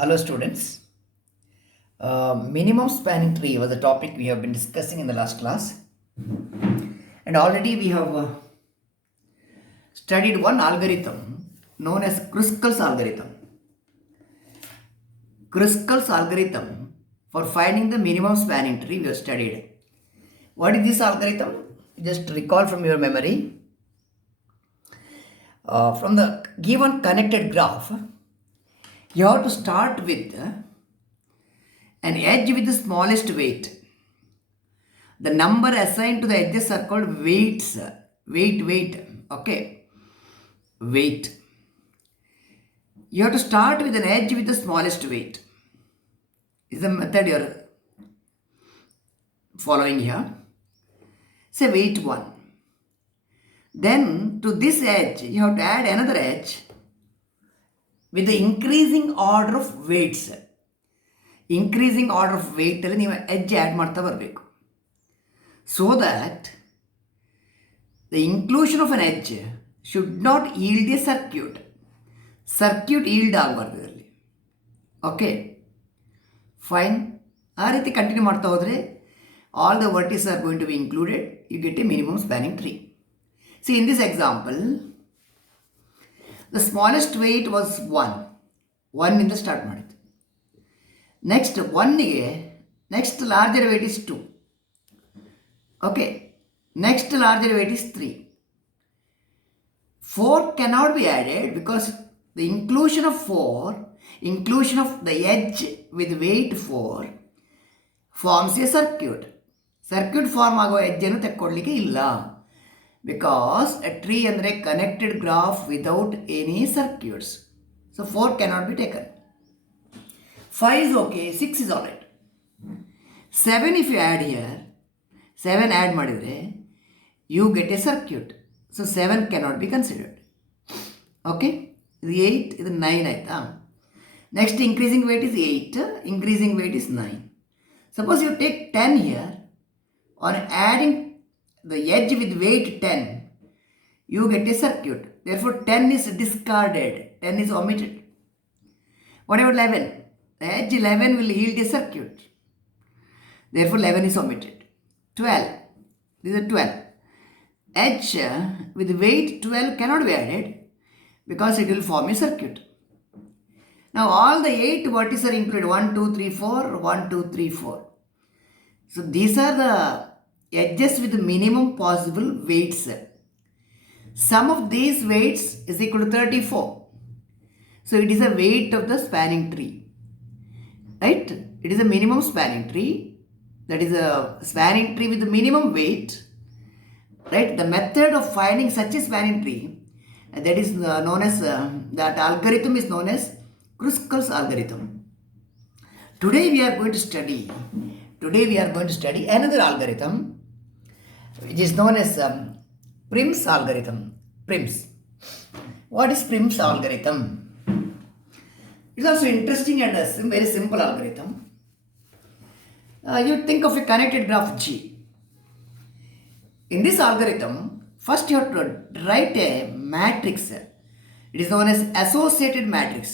Hello, students. Minimum spanning tree was a topic we have been discussing in the last class, and already we have studied one algorithm known as Kruskal's algorithm. Kruskal's algorithm for finding the minimum spanning tree we have studied. What is this algorithm? Just recall from your memory. From the given connected graph, you have to start with an edge with the smallest weight. The number assigned to the edges are called weights. Weight. Okay. Weight. You have to start with an edge with the smallest weight. Is the method you're following here. Say weight 1. Then to this edge, you have to add another edge with the increasing order of weights. Increasing order of weight ಅಲ್ಲಿ ನೀವು edge add ಮಾಡ್ತಾ ಬರಬೇಕು. So that the inclusion of an edge should not yield a circuit. Circuit yield ಆಗಬಾರ್ದು ಇದರಲ್ಲಿ. Okay fine. ಆ ರೀತಿ ಕಂಟಿನ್ಯೂ ಮಾಡ್ತಾ ಹೋದರೆ all the vertices are going to be included. You get a minimum spanning tree. See, in this example, the smallest weight was 1. 1 ಇಂದ start ಮಾಡಿದ್ದು. Next 1ಗೆ next larger weight is 2. Okay, next larger weight is 3. 4 cannot be added because the inclusion of the edge with weight 4 forms a circuit. Circuit form ಆಗೋ ಎಡ್ಜನ್ನು ತೆಕ್ಕೊಡ್ಲಿಕ್ಕೆ ಇಲ್ಲ. Because a tree ಅಂದರೆ connected graph without any circuits. So 4 cannot be taken. 5 is okay, 6 is alright. 7 if you add here, 7 add ಮಾಡಿದರೆ you get a circuit. So 7 cannot be considered. Okay, ಇದು 8, ಇದು 9 ಆಯ್ತಾ. Next increasing weight is 8, increasing weight is 9. Suppose you take 10 here, on adding the edge with weight 10, you get a circuit. Therefore 10 is discarded, 10 is omitted. What about 11? The edge 11 will yield a circuit. Therefore 11 is omitted. 12. This is a 12. Edge with weight 12 cannot be added because it will form a circuit. Now all the 8 vertices are included. 1, 2, 3, 4, 1, 2, 3, 4. So these are the edges with the minimum possible weights. Sum of these weights is equal to 34. So it is a weight of the spanning tree. Right? It is a minimum spanning tree. That is a spanning tree with the minimum weight. Right? The method of finding such a spanning tree, that is known as, that algorithm is known as Kruskal's algorithm. Today we are going to study another algorithm which is known as Prim's algorithm. Prim's. What is Prim's algorithm? It's also interesting and a very simple algorithm. You think of a connected graph G. In this algorithm, first you have to write a matrix. It is known as associated matrix.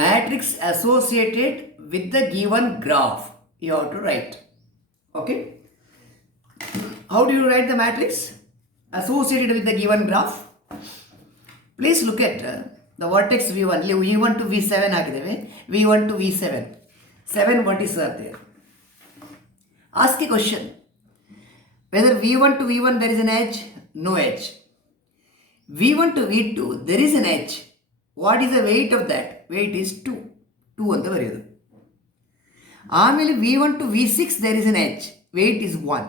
Matrix associated with the given graph. You have to write. Okay. How do you write the matrix associated with the given graph? Please look at the vertex V1. V1 to V7 ಆಗಿದ್ದೇವೆ. V1 to V7. 7 vertices are there. Ask a question. Whether V1 to V1 there is an edge? No edge. V1 to V2 there is an edge. What is the weight of that? Weight is 2. 2 ಅಂತ ಬರೆಯೋದು. ಆಮೇಲೆ V1 to V6 there is an edge. Weight is 1.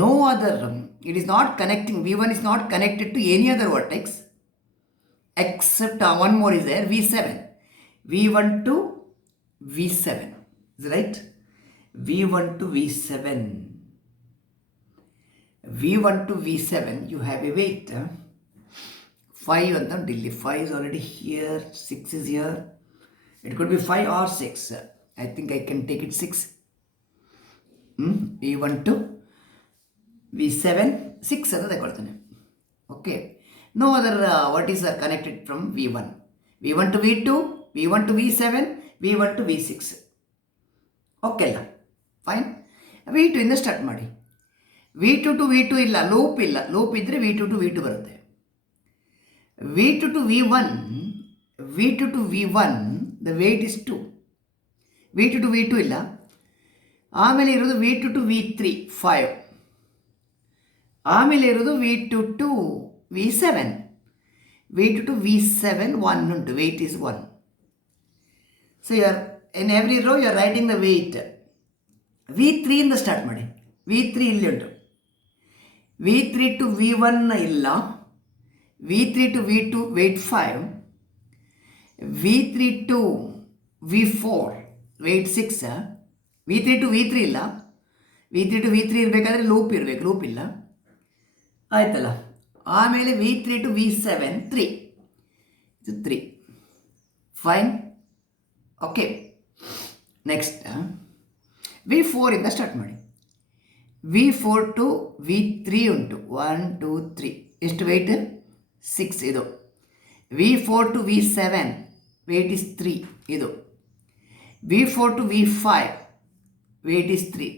No other, it is not connecting, V1 is not connected to any other vertex except one more is there, V7. V1 to V7. Is it right? V1 to V7. V1 to V7, you have a weight. 5 and then delete. 5 is already here, 6 is here. It could be 5 or 6. I think I can take it 6. V1 to V7, 6 ಅಂತ ತಗೊಳ್ತಾನೆ. Okay. No other vertices are connected from V1. V1 to V2, V1 to V7, V1 to V6. Okay ಅಲ್ಲ, fine. V2 ಇಂದ start ಮಾಡಿ. V2 to V2 ಇಲ್ಲ, ಲೂಪ್ ಇಲ್ಲ. ಲೂಪ್ ಇದ್ದರೆ V2 to V2 ಬರುತ್ತೆ. V2 to V1, V2 to V1, the weight is 2. V2 to V2 ಇಲ್ಲ. ಆಮೇಲೆ ಇರೋದು V2 to V3, 5. ಆಮೇಲೆ ಇರೋದು V2 to V7. V2 to V7, 1 ಉಂಟು. weight is 1. So in every row you are writing the weight. V3 ಇಂದ start ಮಾಡಿ. V3 ಇಲ್ಲಿ ಉಂಟು. V3 to V1 ಇಲ್ಲ. V3 to V2 weight 5. V3 to V4 weight 6. V3 to V3 ಇಲ್ಲ. V3 to V3 ಇರಬೇಕಾದ್ರೆ ಲೂಪ್ ಇರಬೇಕು, ಲೂಪ್ ಇಲ್ಲ. ಆಯ್ತಲ್ಲ. ಆಮೇಲೆ V3 to V7, 3. ಇದು 3. ಫೈನ್. ಓಕೆ, ನೆಕ್ಸ್ಟ್ V4 ಇಂದ ಸ್ಟಾರ್ಟ್ ಮಾಡಿ. V4 to V3 ಉಂಟು. 1 2 3. ಎಷ್ಟು ವೆಯ್ಟ್? 6 ಇದು. V4 to V7 weight is 3 ಇದು. V4 to V5 weight is 3.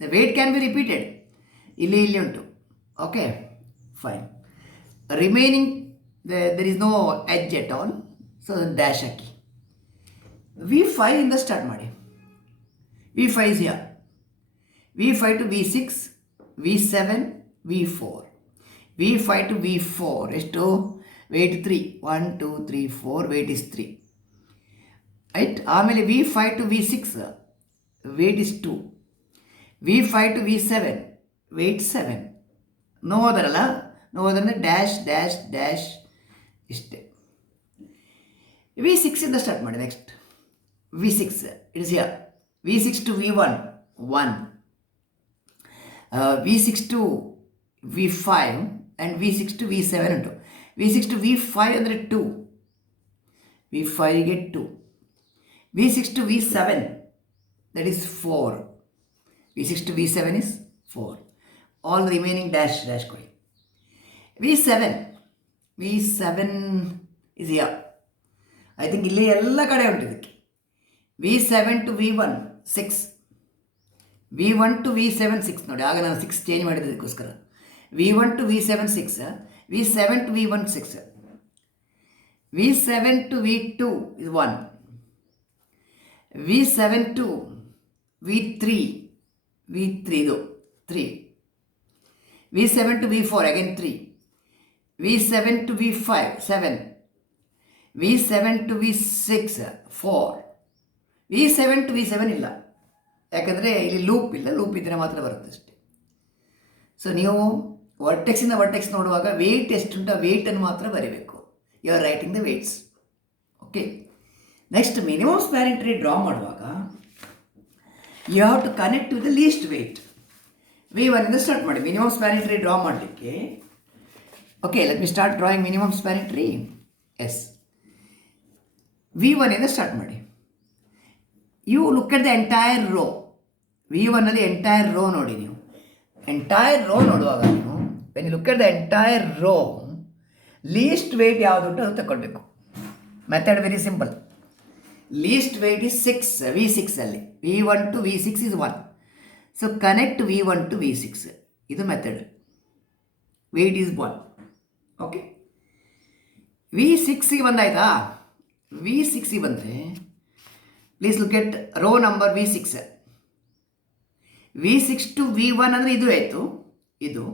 The weight can be repeated. ಇಲ್ಲಿ ಉಂಟು. Okay, fine. Remaining there is no edge at all, so dash ಹಾಕಿ. V5 ಇಂದ start ಮಾಡಿ. V5 is here. V5 to V6, V7, V4. V5 to V4 ಎಷ್ಟು? weight 3. 1 2 3 4, weight is 3. ರೈಟ್. ಆಮೇಲೆ V5 to V6 weight is 2. V5 to V7 weight 7. No other ಅಲ್ಲ, no other ಅಂದರೆ dash dash dash ಇಷ್ಟೇ. V6 ಇಂದ start ಮಾಡಿ. Next V6 it is here. V6 to V1, 1. V6 to V5 and V6 to V7 ಉಂಟು. V6 to V5 ಅಂದರೆ 2. V5ಗೆ 2. V6 to V7 that is 4. V6 to V7 is 4. All the remaining dash ಕೊಡಿ. V7 is here. I think ಇಲ್ಲಿ ಎಲ್ಲ ಕಡೆ ಉಂಟು ಇದಕ್ಕೆ. V7 to V1, 6. V1 to V7, 6 ನೋಡಿ. ಆಗ ನಾನು 6 ಚೇಂಜ್ ಮಾಡಿದ್ದಕ್ಕೋಸ್ಕರ. V1 to V7, 6. V7 to V1, 6. V7 to V2 is 1. V7 to V3 ಇದು 3. V7 to V4 again 3. V7 to V5, 7. V7 to V6, 4. V7 to V7 ಇಲ್ಲ, ಯಾಕಂದರೆ ಇಲ್ಲಿ ಲೂಪ್ ಇಲ್ಲ. ಲೂಪ್ ಇದ್ದರೆ ಮಾತ್ರ ಬರುತ್ತೆ ಅಷ್ಟೇ. ಸೊ ನೀವು ವರ್ಟೆಕ್ಸಿಂದ ವರ್ಟೆಕ್ಸ್ ನೋಡುವಾಗ ವೆಯ್ಟ್ ಎಷ್ಟುಂಟು ಆ ವೆಯ್ಟನ್ನು ಮಾತ್ರ ಬರೀಬೇಕು. You are writing the weights. Okay, next minimum spanning tree draw ಮಾಡುವಾಗ you have to connect with the least weight. V1 ಇಂದ ಸ್ಟಾರ್ಟ್ ಮಾಡಿ ಮಿನಿಮಮ್ ಸ್ಪ್ಯಾನಿಂಗ್ ಟ್ರೀ ಡ್ರಾ ಮಾಡಲಿಕ್ಕೆ. Okay, let me start drawing minimum spanning tree. Yes, V1 ಇಂದ start ಮಾಡಿ. You look at the entire row. V1 ಅಲ್ಲಿ entire rho ನೋಡಿ. ನೀವು entire row ನೋಡುವಾಗ ನೀವು when you look at the entire row, least weight ಯಾವುದು ಉಂಟು ಅದು ತಗೊಳ್ಬೇಕು. Method very simple. Least weight is 6. V6 ಅಲ್ಲಿ V1 to V6 is 1. So connect V1 to V6. ಇದು ಮೆಥಡ್. Weight is 1. ಓಕೆ, V6ಗೆ ಬಂದಾಯ್ತಾ? V6ಗೆ ಬಂದರೆ please look at row number V6. V6 to V1 ಅಂದರೆ ಇದು ಆಯಿತು, ಇದು.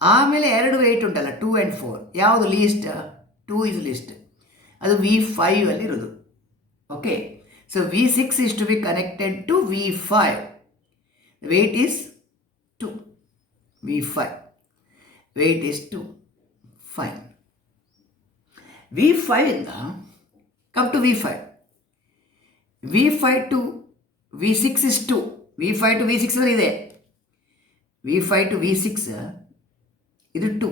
ಆಮೇಲೆ 2 ವೆಯ್ಟ್ ಉಂಟಲ್ಲ, 2 and 4. ಯಾವುದು ಲೀಸ್ಟ್? 2 is ಲೀಸ್ಟ್. ಅದು V5 ಅಲ್ಲಿ ಇರೋದು. Okay, so V6 is to be connected to V5. The weight is 2. V5 weight is 2. Fine. V5 ಇಂದ come to V5. V5 to V6 is 2. V5 to V6 ಅಂದರೆ ಇದೆ. V5 to V6 ಇದು 2.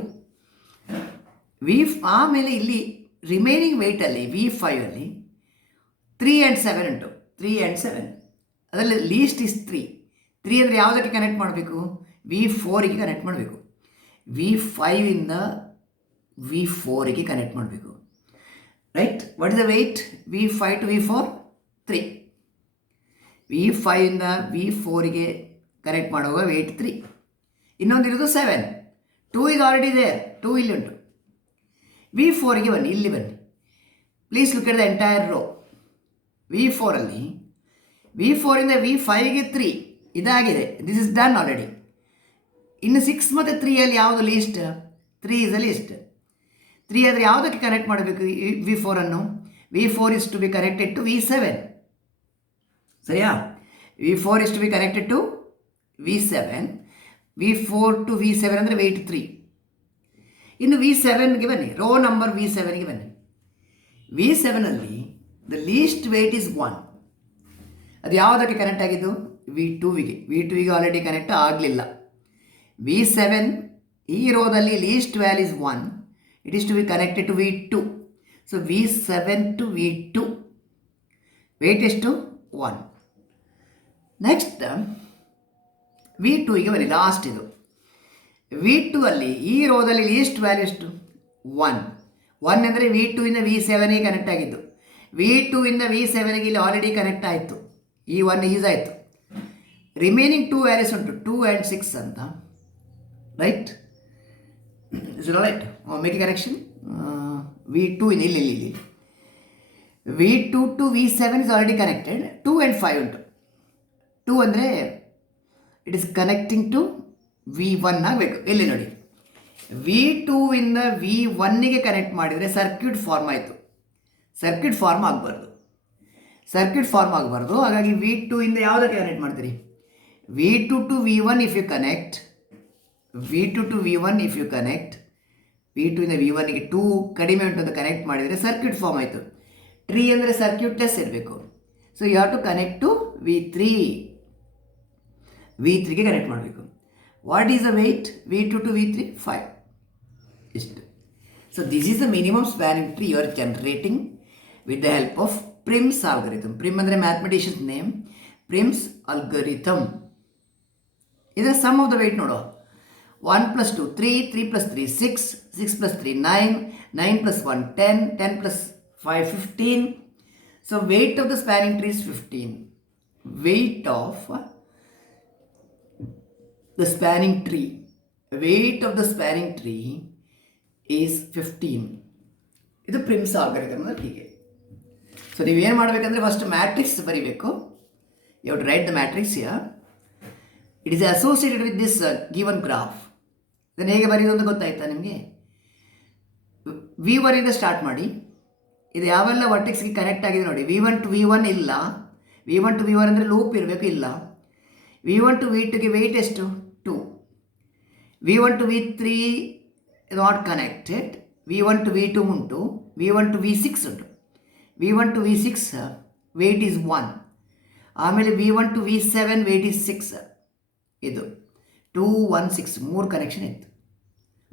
ಆಮೇಲೆ ಇಲ್ಲಿ ರಿಮೈನಿಂಗ್ ವೆಯ್ಟಲ್ಲಿ V5 ಅಲ್ಲಿ 3 and 7 ಉಂಟು. 3 and 7 ಅದರಲ್ಲಿ ಲೀಸ್ಟ್ ಇಸ್ 3. 3 ಅಂದರೆ ಯಾವುದಕ್ಕೆ ಕನೆಕ್ಟ್ ಮಾಡಬೇಕು? V4ಗೆ ಕನೆಕ್ಟ್ ಮಾಡಬೇಕು. V5 ಇಂದ V4ಗೆ ಕನೆಕ್ಟ್ ಮಾಡಬೇಕು. Right. What is the weight? V5 to V4 3. V5 ಇಂದ V4ಗೆ ಕನೆಕ್ಟ್ ಮಾಡುವಾಗ ವೆಯ್ಟ್ 3. ಇನ್ನೊಂದಿರೋದು 7. 2 is already there. 2 ಇಲ್ಲಿ ಉಂಟು. V4ಗೆ ಬನ್ನಿ, ಇಲ್ಲಿ ಬನ್ನಿ. Please look at the entire row. V4ಅಲ್ಲಿ V4 ಇಂದ V5ಗೆ 3 ಇದಾಗಿದೆ. This is done already. ಇನ್ನು 6 ಮತ್ತು 3ಅಲ್ಲಿ ಯಾವುದು ಲೀಸ್ಟ್? 3 ಇಸ್ ಅ ಲೀಸ್ಟ್. 3 ಆದರೆ ಯಾವುದಕ್ಕೆ ಕನೆಕ್ಟ್ ಮಾಡಬೇಕು V4 ಅನ್ನು? V4 is to be connected to V7. ಸರಿಯಾ? V4 is to be connected to V7. V4 to V7 ಅಂದರೆ ವೆಯ್ಟ್ 3. ಇನ್ನು V7ಗೆ ಬನ್ನಿ, ರೋ ನಂಬರ್ V7ಗೆ ಬನ್ನಿ. V7ಅಲ್ಲಿ ದ ಲೀಸ್ಟ್ ವೆಯ್ಟ್ ಇಸ್ 1. ಅದು ಯಾವುದಕ್ಕೆ ಕನೆಕ್ಟ್ ಆಗಿದ್ದು? V2ಗೆ ಆಲ್ರೆಡಿ ಕನೆಕ್ಟ್ ಆಗಲಿಲ್ಲ. V7 ಈ ರೋದಲ್ಲಿ least value is 1. It is to be connected to V2. So V7 to V2 weight ಎಷ್ಟು? 1. ನೆಕ್ಸ್ಟ್ V2ಗೆ ಬನ್ನಿ, ಲಾಸ್ಟ್ ಇದು. V2 ಅಲ್ಲಿ ಈ ರೋದಲ್ಲಿ ಲೀಸ್ಟ್ ವ್ಯಾಲ್ಯೂ ಎಷ್ಟು? 1. 1 ಅಂದರೆ V2 ಇಂದ V7ಗೆ ಕನೆಕ್ಟ್ ಆಗಿದ್ದು. V2 ಇಂದ V7ಗೆ ಇಲ್ಲಿ ಆಲ್ರೆಡಿ ಕನೆಕ್ಟ್ ಆಯಿತು. ಈ 1 ಈಸ್ ಆಯಿತು. ರಿಮೈನಿಂಗ್ 2 ವ್ಯಾಲ್ಯೂಸ್ ಉಂಟು, 2 and 6 ಅಂತ. Right? Is right? Make A correction. V2 ಇಲ್ಲಿ V2 to V7 is already connected. 2 and 5 ಉಂಟು. 2 ಅಂದರೆ it is connecting to V1 ಆಗಬೇಕು. ಇಲ್ಲಿ ನೋಡಿ, V2 ಇಂದ V1ಗೆ ಕನೆಕ್ಟ್ ಮಾಡಿದರೆ ಸರ್ಕ್ಯೂಟ್ ಫಾರ್ಮ್ ಆಯಿತು. ಸರ್ಕ್ಯೂಟ್ ಫಾರ್ಮ್ ಆಗಬಾರ್ದು. ಹಾಗಾಗಿ V2 ಇಂದ ಯಾವುದಕ್ಕೆ ಕನೆಕ್ಟ್ ಮಾಡ್ತೀರಿ? V2 to V1 if you connect, V2 to V1 if you connect, V2 ಇಂದ V1ಗೆ 2 ಕಡಿಮೆ ಉಂಟು ಅಂತ ಕನೆಕ್ಟ್ ಮಾಡಿದರೆ ಸರ್ಕ್ಯೂಟ್ ಫಾರ್ಮ್ ಆಯಿತು. ಟ್ರೀ ಅಂದರೆ ಸರ್ಕ್ಯೂಟ್ ಲೆಸ್ ಇರಬೇಕು. So you have to connect to V3ಗೆ ಕನೆಕ್ಟ್ ಮಾಡಬೇಕು. What is the weight? V2 to V3 5. ಇಷ್ಟು. So this is the minimum spanning tree you are generating with the help of Prim's algorithm. Prim ಅಂದರೆ mathematicians name. ಪ್ರಿಮ್ಸ್ ಆಲ್ಗರಿಥಮ್. ಇದರ some of the weight ನೋಡೋ. 1 plus 2 3, 3 plus 3 6, 6 plus 3 9, 9 plus 1 10, 10 plus 5 15. So weight of the spanning tree is 15. Weight of the spanning tree is 15. ಇದು ಪ್ರಿಮ್ಸ್ ಆಲ್ಗರಿಥಮ್ ಹೀಗೆ. So ನೀವೇನು ಮಾಡಬೇಕಂದ್ರೆ ಫಸ್ಟ್ ಮ್ಯಾಟ್ರಿಕ್ಸ್ ಬರೀಬೇಕು. You have to write the matrix here. It is associated with this given graph. ಇದನ್ನು ಹೇಗೆ ಬರೆಯೋದು ಅಂತ ಗೊತ್ತಾಯ್ತಾ ನಿಮಗೆ? V1 ಇಂದ ಸ್ಟಾರ್ಟ್ ಮಾಡಿ. ಇದು ಯಾವೆಲ್ಲ ವರ್ಟೆಕ್ಸ್ಗೆ ಕನೆಕ್ಟ್ ಆಗಿದೆ ನೋಡಿ. V1 to V1 ಇಲ್ಲ. V1 to V1 ಅಂದರೆ ಲೂಪ್ ಇರಬೇಕು, ಇಲ್ಲ. V1 to V2ಗೆ ವೆಯ್ಟ್ ಎಷ್ಟು? 2. V1 to V3 not connected. V1 to V2 ಉಂಟು. V1 to V6 ಉಂಟು. V1 to V6 weight is 1. ಆಮೇಲೆ V1 to V7 weight is 6. ಇದು 2 1 6 3 ಕನೆಕ್ಷನ್ ಇತ್ತು.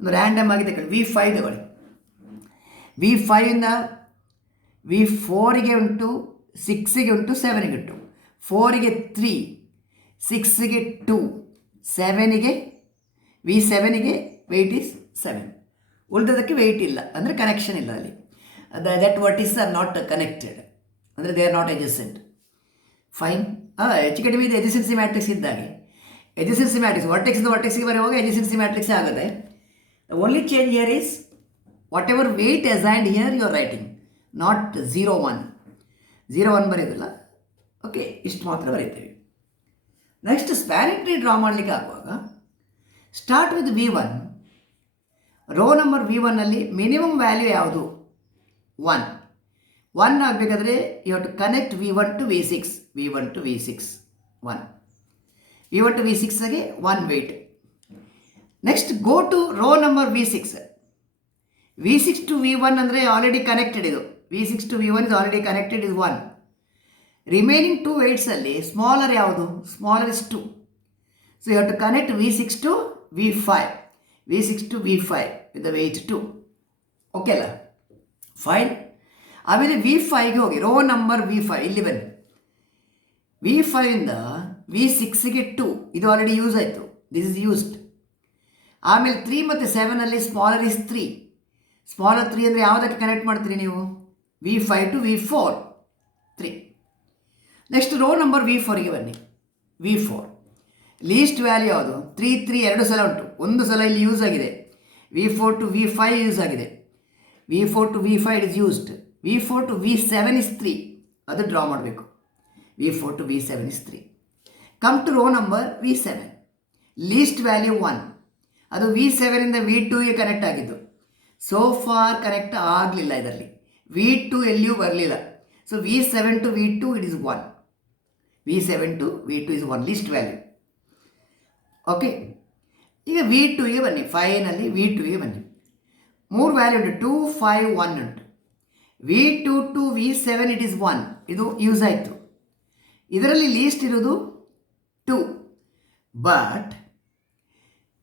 ಒಂದು ರ್ಯಾಂಡಮ್ ಆಗಿ ತಗೊಳ್ಳಿ. V5 ತಗೊಳ್ಳಿ. V5 ಇಂದ V4ಗೆ ಉಂಟು, 6ಗೆ ಉಂಟು, 7ಗೆ ಉಂಟು. 4ಗೆ 3, 6ಗೆ 2, 7ಗೆ V7ಗೆ ವೆಯ್ಟ್ ಈಸ್ 7. ಉಳಿದದಕ್ಕೆ ವೆಯ್ಟ್ ಇಲ್ಲ, ಅಂದರೆ ಕನೆಕ್ಷನ್ ಇಲ್ಲ ಅಲ್ಲಿ. ದಟ್ ವರ್ಟಿಸ್ ಆರ್ ನಾಟ್ ಕನೆಕ್ಟೆಡ್, ಅಂದರೆ they are not adjacent. Fine. ಹೆಚ್ಚು ಕಡಿಮೆ ಇದು ಎಜಿಸೆನ್ಸಿ ಮ್ಯಾಟ್ರಿಕ್ಸ್ ಇದ್ದಾಗೆ. ಎಜಿಸೆನ್ಸಿ ಮ್ಯಾಟ್ರಿಕ್ಸ್ ವರ್ಟೆಕ್ಸಿಂದ ವರ್ಟೆಕ್ಸ್ಗೆ ಬರುವಾಗ ಎಜಿಸೆನ್ಸಿ ಮ್ಯಾಟ್ರಿಕ್ಸ್ ಆಗುತ್ತೆ. The only change here is whatever weight assigned here you are writing, not 0 1. 0 1 ಬರೆಯೋದಿಲ್ಲ. ಓಕೆ, ಇಷ್ಟು ಮಾತ್ರ ಬರೀತೀವಿ. ನೆಕ್ಸ್ಟ್ ಸ್ಪ್ಯಾನಿಂಗ್ ಟ್ರೀ ಡ್ರಾ ಮಾಡಲಿಕ್ಕೆ ಆಗುವಾಗ start with V1. Row number V1ಅಲ್ಲಿ ಮಿನಿಮಮ್ ವ್ಯಾಲ್ಯೂ ಯಾವುದು? 1. 1 ಆಗಬೇಕಾದ್ರೆ you have to connect V1 to V6. V1 to V6 1. V1 to V6ಗೆ 1 weight. Next go to row number V6. V6 to V1 ಅಂದರೆ already connected ಇದು. V6 to V1 is already connected is 1. Remaining 2 ವೆಯ್ಟ್ಸಲ್ಲಿ smaller ಯಾವುದು? Smaller is 2. So you have to connect V6 to V5. V6 to V5 with the weight 2. Okay ಅಲ್ಲ? Fine. ಆಮೇಲೆ V5ಗೆ ಹೋಗಿ. Rho number V5 ಇಲ್ಲಿ ಬನ್ನಿ. V5 ಇಂದ V6ಗೆ 2 ಇದು ಆಲ್ರೆಡಿ ಯೂಸ್ ಆಯಿತು. This is used. ಆಮೇಲೆ 3 ಮತ್ತು 7ಅಲ್ಲಿ ಸ್ಮಾಲರ್ ಇಸ್ 3. ಸ್ಮಾಲರ್ 3 ಅಂದರೆ ಯಾವುದಕ್ಕೆ ಕನೆಕ್ಟ್ ಮಾಡ್ತೀರಿ ನೀವು? V5 to V4 3. Next row number V4ಗೆ ಬನ್ನಿ. V4 ಲೀಸ್ಟ್ ವ್ಯಾಲ್ಯೂ ಯಾವುದು? 3 3 2 ಸಲ ಉಂಟು, ಒಂದು ಸಲ ಇಲ್ಲಿ ಯೂಸ್ ಆಗಿದೆ. V4 to V5 ಯೂಸ್ ಆಗಿದೆ. V4 to V5 it is used. V4 to V7 is 3, ಅದು ಡ್ರಾ ಮಾಡಬೇಕು. V4 to V7 is 3. Come to row number V7, least value 1, ಅದು V7 ಇಂದ V2ಗೆ ಕನೆಕ್ಟ್ ಆಗಿದ್ದು. ಸೋ ಫಾರ್ ಕನೆಕ್ಟ್ ಆಗಲಿಲ್ಲ, ಇದರಲ್ಲಿ V2 ಎಲ್ಲಿಯೂ ಬರಲಿಲ್ಲ. So V7 to V2 it is 1. V7 to V2 is 1 least value. Okay, ಈಗ V2ಗೆ ಬನ್ನಿ. ಫೈನಲ್ಲಿ V2ಗೆ ಬನ್ನಿ. 3 ವ್ಯಾಲ್ಯೂ ಉಂಟು, 2 5 1 ಉಂಟು. V2 to V7 it is 1, ಇದು ಯೂಸ್ ಆಯಿತು. ಇದರಲ್ಲಿ ಲೀಸ್ಟ್ ಇರೋದು 2, ಬಟ್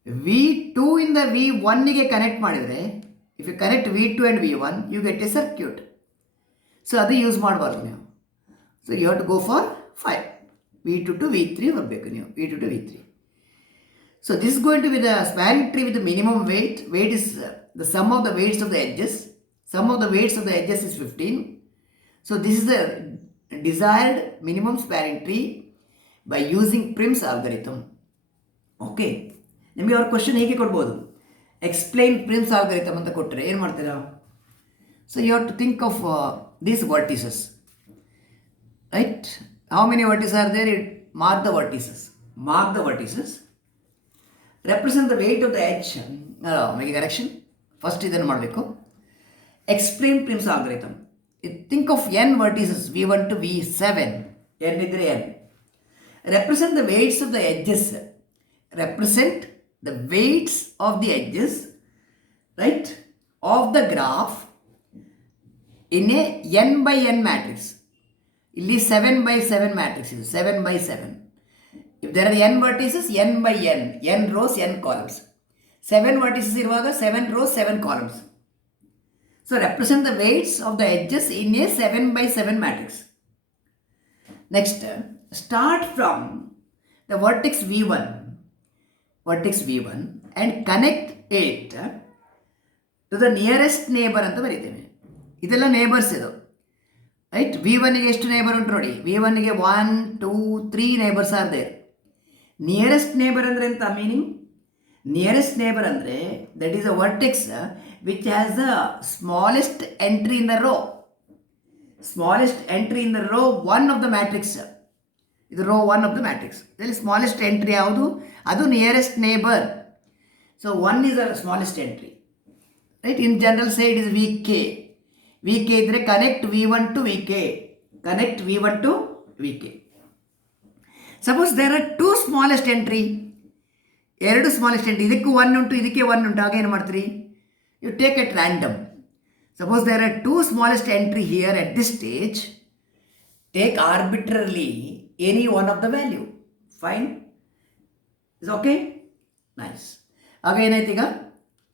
V2 ಇಂದ V1ಗೆ ಕನೆಕ್ಟ್ ಮಾಡಿದರೆ, if you connect V2 and V1 you get a circuit. So ಅದು ಯೂಸ್ ಮಾಡಬಾರ್ದು ನೀವು. So you have to go for 5. V2 to V3 ಬರಬೇಕು ನೀವು, V2 to V3. So this is going to be the spanning tree with the minimum weight. Weight is the sum of the weights of the edges. Sum of the weights of the edges is 15. So this is the desired minimum spanning tree by using Prim's algorithm. Okay. ನಿಮಗೆ ಅವ್ರ ಕ್ವಶನ್ ಹೀಗೆ ಕೊಡ್ಬೋದು, ಎಕ್ಸ್ಪ್ಲೈನ್ ಪ್ರಿಮ್ಸ್ ಆಲ್ಗರಿಥಮ್ ಅಂತ ಕೊಟ್ಟರೆ ಏನು ಮಾಡ್ತೀರಾ? So you have to think of these vertices, right? How many vertices are there? Mark the vertices. Mark the vertices. represent the weight of the edge. Make a correction. First ಇದನ್ನು ಮಾಡಬೇಕು. Explain Prim's algorithm. Think of n vertices, V1 to V7. n ಇದ್ರೆ n. Represent the weights of the edges. Represent the weights of the edges, right, of the graph in a n by n matrix. ಇಲ್ಲಿ 7 by 7 matrix is 7 by 7. If there are n vertices, n by n, n rows, n columns. 7 vertices ಇರುವಾಗ 7 rows, 7 columns. So represent the weights of the edges in a 7 by 7 matrix. Next, start from the vertex V1 and connect it to the nearest neighbor ಅಂತ ಬರೀತೇನೆ. ಇದೆಲ್ಲ ನೇಬರ್ಸ್ ಇದು, ರೈಟ್? V1ಗೆ ಎಷ್ಟು neighbour ಉಂಟು ನೋಡಿ. V1ಗೆ 1 2 3 neighbours are there. Nearest neighbour ಅಂದರೆ ಎಂತ ಮೀನಿಂಗ್? ನಿಯರೆಸ್ಟ್ ನೇಬರ್ ಅಂದರೆ that is a vertex which has the smallest entry in the row. Smallest entry in the row 1 of the matrix. ಇದು ರೋ 1 ಆಫ್ ದ ಮ್ಯಾಟ್ರಿಕ್ಸ್. ಇದರಲ್ಲಿ smallest entry ಯಾವುದು? ಅದು nearest neighbour. So 1 is a smallest entry, right? In general say it is VK. VK ಇದ್ದರೆ connect V1 to VK. Connect V1 to VK. Suppose there are 2 smallest entry, 2 smallest entry, ಇದಕ್ಕೂ 1 ಉಂಟು, ಇದಕ್ಕೆ 1 ಉಂಟು. ಆಗ ಏನು ಮಾಡ್ತೀರಿ? You take at random. Suppose there are 2 smallest entry here at this stage, take arbitrarily any one of the value. Fine, is okay, nice. ಆಗ ಏನಾಯ್ತು? ಈಗ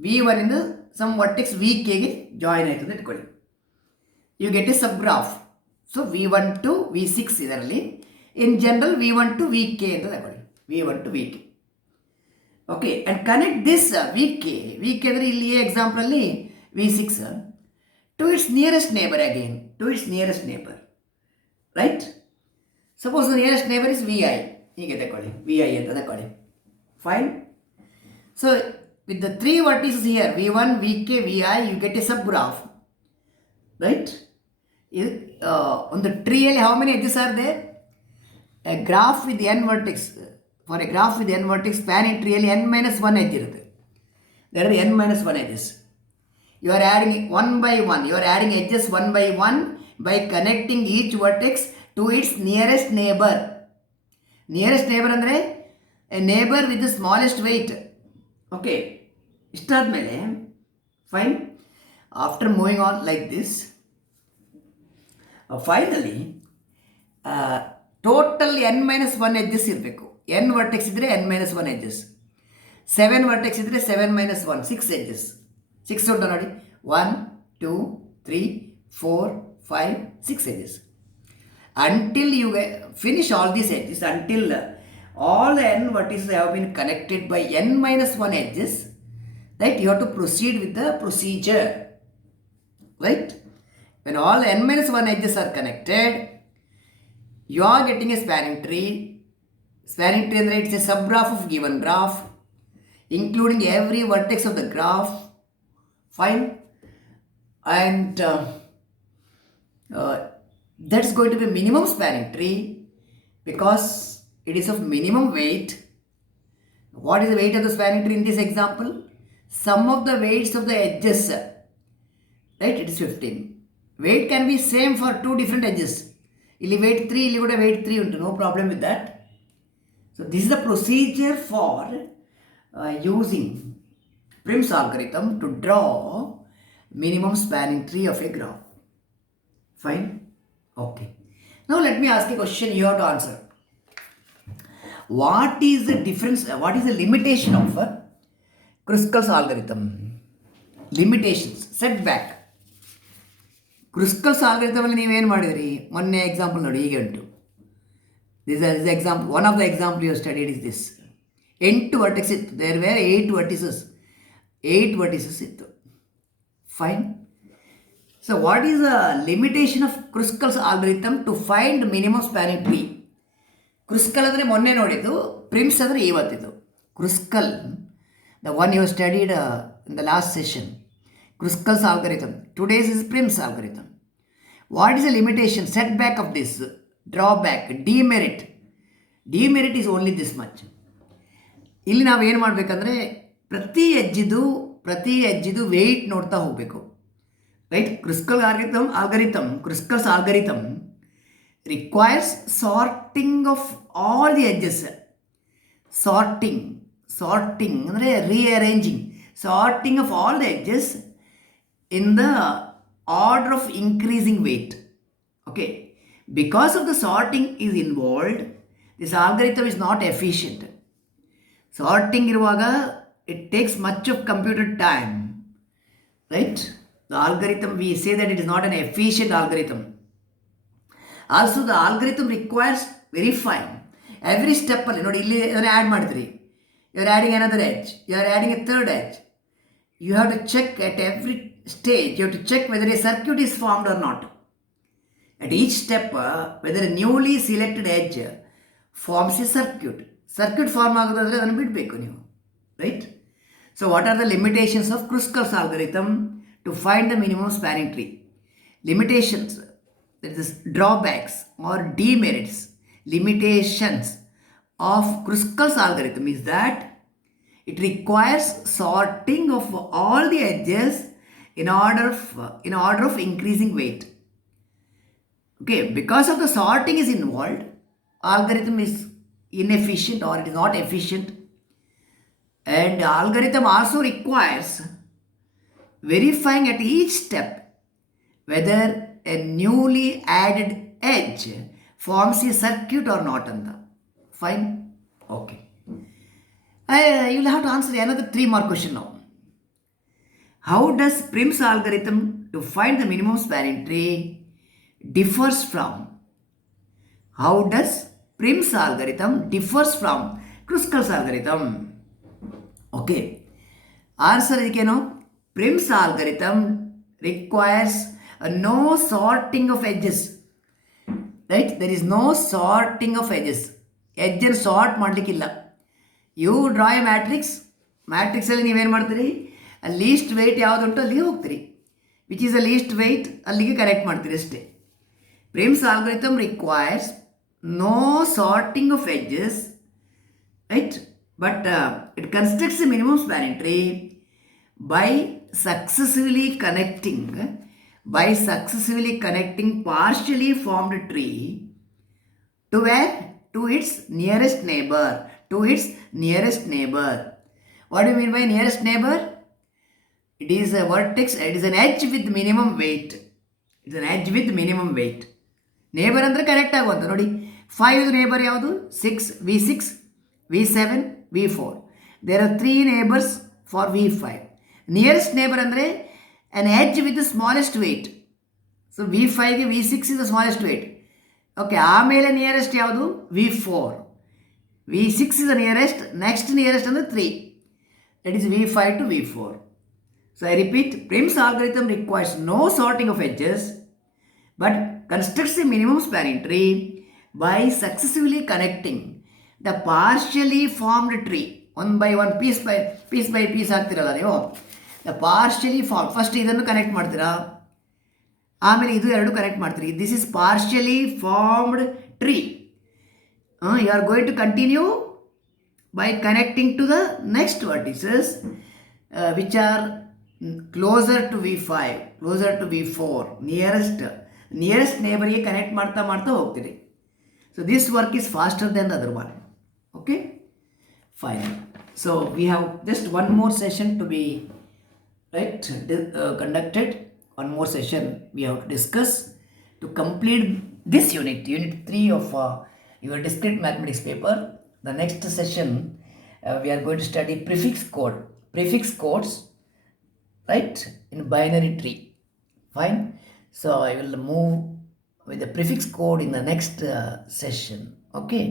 V1 ಇಂದ ಸಮ್ ವರ್ಟೆಕ್ಸ್ VKಗೆ ಜಾಯಿನ್ ಆಯಿತು ಅಂತ ಇಟ್ಕೊಳ್ಳಿ. You get a subgraph. So V1 to V6 ಇದರಲ್ಲಿ. In general V1 to VK ಅಂತ ತಗೊಳ್ಳಿ. V1 to VK. Okay, and connect this VK ಅಂದರೆ ಇಲ್ಲಿ ಎಕ್ಸಾಂಪಲಲ್ಲಿ V6 to its nearest neighbour again, to its nearest neighbour, right? Suppose nearest neighbour is VI, ಹೀಗೆ ತಗೊಳ್ಳಿ, VI ಅಂತ ತಗೊಳ್ಳಿ. Fine. So with the 3 vertices here, V1, VK, VI, you get a subgraph, right? On the tree, how many edges are there? A graph with n vertex. For a graph with n vertex, spanning tree n minus 1 edge irutte. There are n minus 1 edges. You are adding 1 by 1. You are adding edges 1 by 1 by connecting each vertex to its nearest neighbor. Nearest neighbor andre a neighbor with the smallest weight. Okay, ಇಷ್ಟಾದಮೇಲೆ fine. After moving on like this, finally total n minus 1 edges ಇರಬೇಕು. n vertex ಇದ್ದರೆ n minus 1 edges, 7 vertex ಇದ್ದರೆ 7 minus 1, 6 ಎಡ್ಜಸ್. 6 ಉಂಟು ನೋಡಿ, 1 2 3 4 5 6 edges. Until you finish all these edges, until all the n vertices have been connected by n minus 1 edges, right? You have to proceed with the procedure, right? when all n minus 1 edges are connected, you are getting a spanning tree. Spanning tree it's a subgraph of given graph, including every vertex of the graph. Fine. And that's going to be minimum spanning tree because it is of minimum weight. What is the weight of the spanning tree in this example? Sum of the weights of the edges, right? It is 15. Weight can be same for two different edges. ಇಲ್ಲಿ weight 3, ಇಲ್ಲಿ ಕೂಡ weight 3 ಉಂಟು, no problem with that. So this is the procedure for using Prim's algorithm to draw minimum spanning tree of a graph. Fine? Okay. Now let me ask a question you have to answer. What is the difference, what is the limitation of Kruskal's algorithm? Limitations, setback. Kruskal's algorithm ಅಲ್ಲಿ ನೀವೇನು ಮಾಡಿದ್ರಿ? ಮೊನ್ನೆ ಎಕ್ಸಾಂಪಲ್ ನೋಡಿ ಹೀಗೆ ಉಂಟು. This is the example. One of the example you have studied is this. 8 vertices ಇತ್ತು. There were 8 vertices. 8 vertices ಇತ್ತು. Fine. So what is the limitation of Kruskal's algorithm to find minimum spanning tree? Kruskal ಅಂದರೆ ಮೊನ್ನೆ ನೋಡಿದ್ದು, Prim's ಅಂದರೆ ಇವತ್ತಿದ್ದು. Kruskal, the one you studied in the last session. Kruskal's algorithm. Today's is Prim's algorithm. What is the limitation, setback of this? Drawback, demerit. Demerit is only this much. ಇಲ್ಲಿ ನಾವು ಏನು ಮಾಡಬೇಕಂದ್ರೆ ಪ್ರತಿ ಹೆಜ್ಜಿದು ವೆಯ್ಟ್ ನೋಡ್ತಾ ಹೋಗಬೇಕು. Right? Kruskal's algorithm requires sorting of all the edges. Sorting ಅಂದರೆ rearranging. Sorting of all the edges in the order of increasing weight. Okay. Because of the sorting is involved, this algorithm is not efficient. Sorting iruvaga, it takes much of computer time. Right? The algorithm, we say that it is not an efficient algorithm. Also, the algorithm requires verifying. Every step, illi add madidri. You are adding another edge. You are adding a third edge. You have to check at every stage. You have to check whether a circuit is formed or not. At each step, whether a newly selected edge forms a circuit. Circuit form ಆಗೋದಾದ್ರೆ ಅದನ್ನು ಬಿಡಬೇಕು ನೀವು. Right? So what are the limitations of Kruskal's algorithm to find the minimum spanning tree? Limitations, that is drawbacks or demerits. Limitations of Kruskal's algorithm is that it requires sorting of all the edges in order of increasing weight. Okay, because of the sorting is involved, algorithm is inefficient or it is not efficient. And the algorithm also requires verifying at each step whether a newly added edge forms a circuit or not. Fine? Okay. You will have to answer another 3 more questions now. How does Prim's algorithm to find the minimum spanning tree differs from? How does Prim's algorithm differs from Kruskal's algorithm? Okay. Answer idikeno, Prim's algorithm requires no sorting of edges. Right? There is no sorting of edges. Edge sort ಮಾಡಲಿಕ್ಕಿಲ್ಲ. You draw a matrix. ಮ್ಯಾಟ್ರಿಕ್ಸಲ್ಲಿ ನೀವೇನು ಮಾಡ್ತೀರಿ? List weight ಯಾವುದುಂಟು ಅಲ್ಲಿಗೆ ಹೋಗ್ತೀರಿ. Which is the least weight, ಅಲ್ಲಿಗೆ correct ಮಾಡ್ತೀರಿ ಅಷ್ಟೇ. Prim's algorithm requires no sorting of edges, right? But it constructs a minimum spanning tree by successively connecting partially formed tree to where? To its nearest neighbor. What do you mean by nearest neighbor? It is a vertex, it is an edge with minimum weight. Neighbour ಅಂದರೆ correct ಆಗುವಂಥ ನೋಡಿ. 5 neighbour ಯಾವುದು? 6, V6, V7, V4. There are 3 neighbours for V5. Nearest neighbour ಅಂದರೆ an edge with the smallest weight. ಸೊ V5ಗೆ V6 is the smallest weight. Okay, ಆಮೇಲೆ nearest ಯಾವುದು? V4. V6 is the nearest, next nearest ಅಂದರೆ 3. That is V5 to V4. So I repeat, Prim's algorithm requires no sorting of edges but constructs a minimum spanning tree by successively connecting the partially formed tree one by one piece by piece ಆಗ್ತಿರಲ್ಲ ನೀವು the partially form first ಇದನ್ನು connect ಮಾಡ್ತೀರಾ ಆಮೇಲೆ ಇದು ಎರಡು connect ಮಾಡ್ತೀರಿ this is partially formed tree you are going to continue by connecting to the next vertices which are closer to V5, closer to V4, nearest neighbor ಗೆ connect ಮಾಡ್ತಾ ಹೋಗ್ತೀರಿ. So this work is faster than the other one. Okay, fine. So we have just one more session to be conducted. One more session we have to discuss to complete this unit 3 of your discrete mathematics paper. The next session we are going to study prefix codes, right, in binary tree. Fine. So I will move with the prefix code in the next session. Okay.